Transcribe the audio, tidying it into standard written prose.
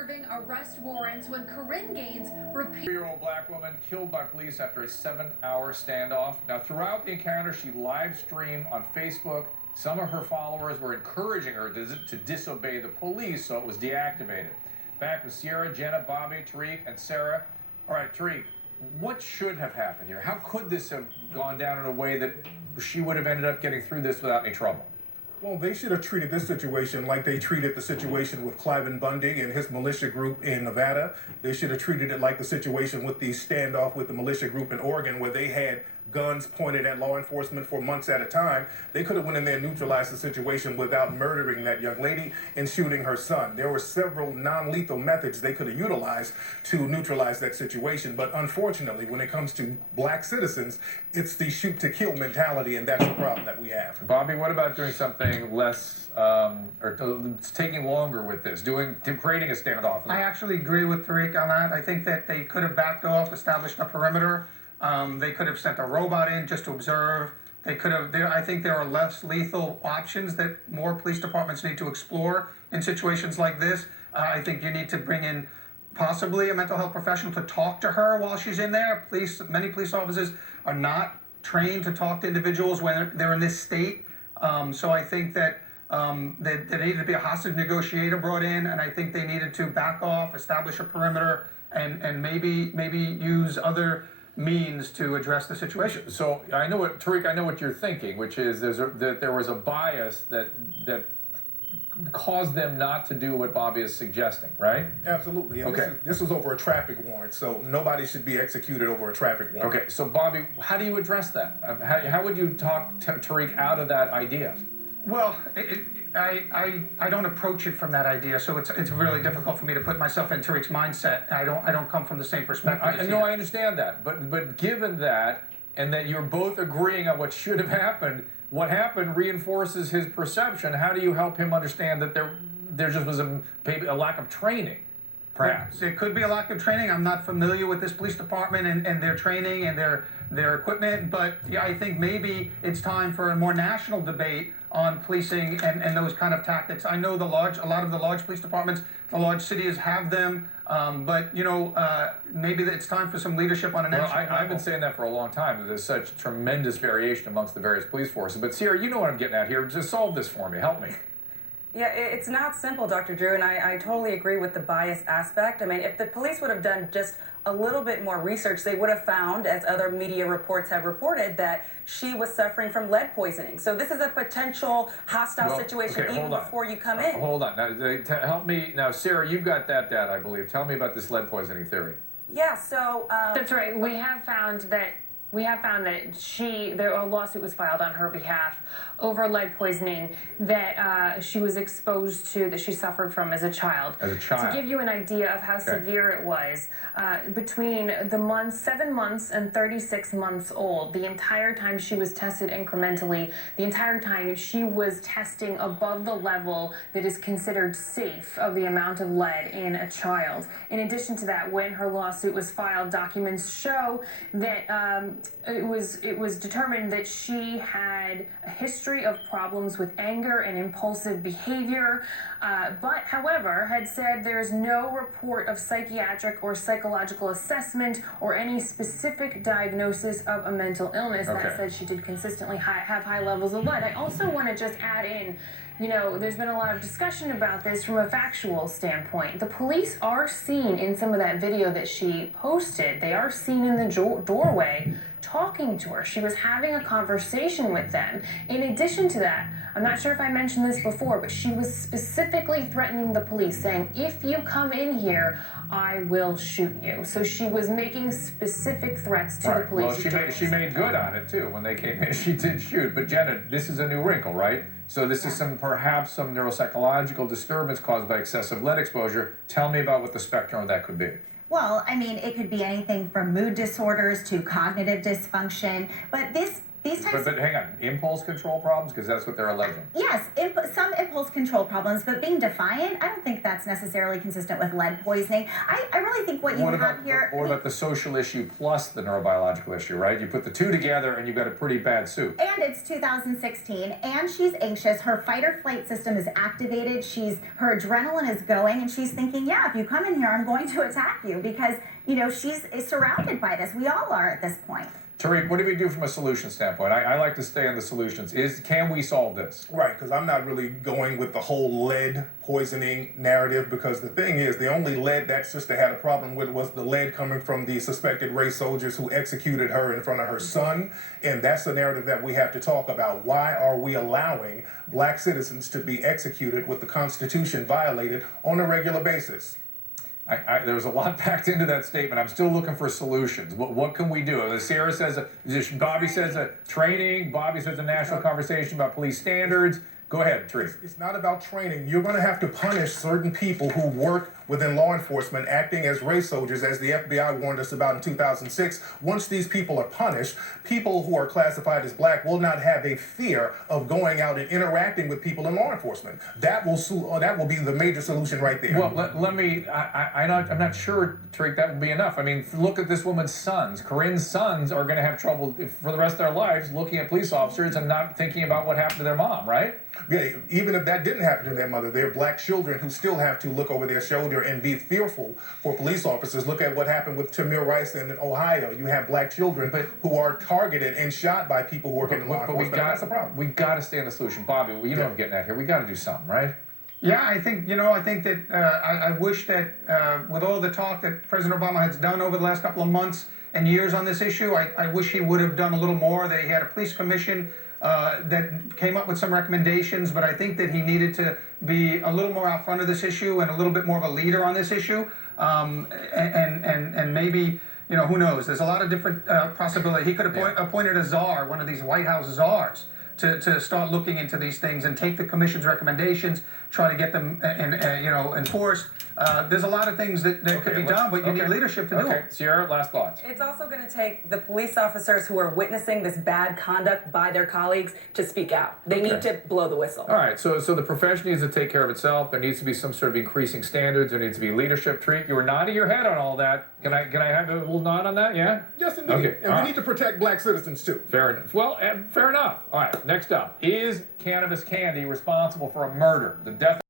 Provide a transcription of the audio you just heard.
serving arrest warrants when Korryn Gaines repeatedly. 3-year-old black woman killed by police after a 7-hour standoff. Now, throughout the encounter, she live streamed on Facebook. Some of her followers were encouraging her to disobey the police, so it was deactivated. Back with Sierra, Jenna, Bobby, Tariq, and Sarah. All right, Tariq, what should have happened here? How could this have gone down in a way that she would have ended up getting through this without any trouble? Well, they should have treated this situation like they treated the situation with Cliven Bundy and his militia group in Nevada. They should have treated it like the situation with the standoff with the militia group in Oregon, where they had guns pointed at law enforcement for months at a time. They could have went in there and neutralized the situation without murdering that young lady and shooting her son. There were several non-lethal methods they could have utilized to neutralize that situation. But unfortunately, when it comes to black citizens, it's the shoot-to-kill mentality, and that's the problem that we have. Bobby, what about doing something less, or taking longer with this, creating a standoff? I actually agree with Tariq on that. I think that they could have backed off, established a perimeter. They could have sent a robot in just to observe. They could have. I think there are less lethal options that more police departments need to explore in situations like this. I think you need to bring in possibly a mental health professional to talk to her while she's in there. Many police officers are not trained to talk to individuals when they're in this state. So I think that there needed to be a hostage negotiator brought in, and I think they needed to back off, establish a perimeter, and maybe use other means to address the situation. So Tariq, I know what you're thinking, which is that there was a bias that caused them not to do what Bobby is suggesting, right? Absolutely. And okay. This was over a traffic warrant, so nobody should be executed over a traffic warrant. Okay, so Bobby, how do you address that? How would you talk Tariq out of that idea? Well, I don't approach it from that idea, so it's really difficult for me to put myself in Tariq's mindset. I don't come from the same perspective. No, I understand that, but given that, and that you're both agreeing on what should have happened, what happened reinforces his perception. How do you help him understand that there just was a lack of training? Perhaps it could be a lack of training. I'm not familiar with this police department and their training and their equipment, but yeah, I think maybe it's time for a more national debate on policing and those kind of tactics. I know a lot of the large police departments, the large cities have them, but maybe it's time for some leadership on a national level. I've been saying that for a long time, that there's such tremendous variation amongst the various police forces. But Sierra, you know what I'm getting at here. Just solve this for me. Help me. Yeah, it's not simple, Dr. Drew, and I totally agree with the bias aspect. I mean, if the police would have done just a little bit more research, they would have found, as other media reports have reported, that she was suffering from lead poisoning. So this is a potential hostile situation even before you come in. Hold on. Now, help me. Now, Sarah, you've got that data, I believe. Tell me about this lead poisoning theory. Yeah, so... That's right. We have found that a lawsuit was filed on her behalf over lead poisoning that she was exposed to, that she suffered from as a child. As a child. To give you an idea of how severe it was, between the 7 months and 36 months old, the entire time she was tested incrementally, the entire time she was testing above the level that is considered safe of the amount of lead in a child. In addition to that, when her lawsuit was filed, documents show that it was determined that she had a history of problems with anger and impulsive behavior, but however had said there's no report of psychiatric or psychological assessment or any specific diagnosis of a mental illness. That said, she did consistently have high levels of lead. I also want to just add in, there's been a lot of discussion about this from a factual standpoint. The police are seen in some of that video that she posted. They are seen in the doorway talking to her. She was having a conversation with them. In addition to that, I'm not sure if I mentioned this before, but she was specifically threatening the police, saying, if you come in here, I will shoot you. So she was making specific threats to the police. Well, she made good on it, too. When they came in, she did shoot. But Jenna, this is a new wrinkle, right? So this is perhaps some neuropsychological disturbance caused by excessive lead exposure. Tell me about what the spectrum of that could be. Well, I mean, it could be anything from mood disorders to cognitive dysfunction, but this these types But hang on, impulse control problems? Because that's what they're alleging. Yes, some impulse control problems, but being defiant, I don't think that's necessarily consistent with lead poisoning. I really think what you have here... What about the social issue plus the neurobiological issue, right? You put the two together and you've got a pretty bad soup. And it's 2016, and she's anxious. Her fight or flight system is activated. Her adrenaline is going, and she's thinking, yeah, if you come in here, I'm going to attack you, because, you know, she's surrounded by this. We all are at this point. Tariq, what do we do from a solution standpoint? I like to stay on the solutions. Can we solve this? Right, because I'm not really going with the whole lead poisoning narrative, because the thing is, the only lead that sister had a problem with was the lead coming from the suspected race soldiers who executed her in front of her son, and that's the narrative that we have to talk about. Why are we allowing black citizens to be executed with the Constitution violated on a regular basis? There was a lot packed into that statement. I'm still looking for solutions. What can we do? Sierra says, Bobby says training. Bobby says a national conversation about police standards. Go ahead, Tariq. It's not about training. You're going to have to punish certain people who work within law enforcement acting as race soldiers, as the FBI warned us about in 2006. Once these people are punished, people who are classified as black will not have a fear of going out and interacting with people in law enforcement. That will be the major solution right there. Well, I'm not sure, Tariq, that would be enough. I mean, look at this woman's sons. Korryn's sons are going to have trouble for the rest of their lives looking at police officers and not thinking about what happened to their mom, right? Yeah, even if that didn't happen to their mother, they're black children who still have to look over their shoulder and be fearful for police officers. Look at what happened with Tamir Rice in Ohio. You have black children who are targeted and shot by people who work in law enforcement. That's a problem. We got to stay on the solution. Bobby, you know what I'm getting at here. We got to do something, right? Yeah, I think that I wish that with all the talk that President Obama has done over the last couple of months and years on this issue, I wish he would have done a little more. They had a police commission that came up with some recommendations, but I think that he needed to be a little more out front of this issue and a little bit more of a leader on this issue. And maybe, you know, who knows? There's a lot of different possibilities. He could have appointed a czar, one of these White House czars, to start looking into these things and take the commission's recommendations, try to get them enforced. There's a lot of things that could be done, but you need leadership to do it. Sierra, last thoughts. It's also going to take the police officers who are witnessing this bad conduct by their colleagues to speak out. They need to blow the whistle. All right, so the profession needs to take care of itself. There needs to be some sort of increasing standards. There needs to be leadership. Tariq, you were nodding your head on all that. Can I have a little nod on that? Yeah? Yes, indeed. Okay. And we need to protect black citizens, too. Fair enough. Well, fair enough. All right, next up. Is cannabis candy responsible for a murder? The death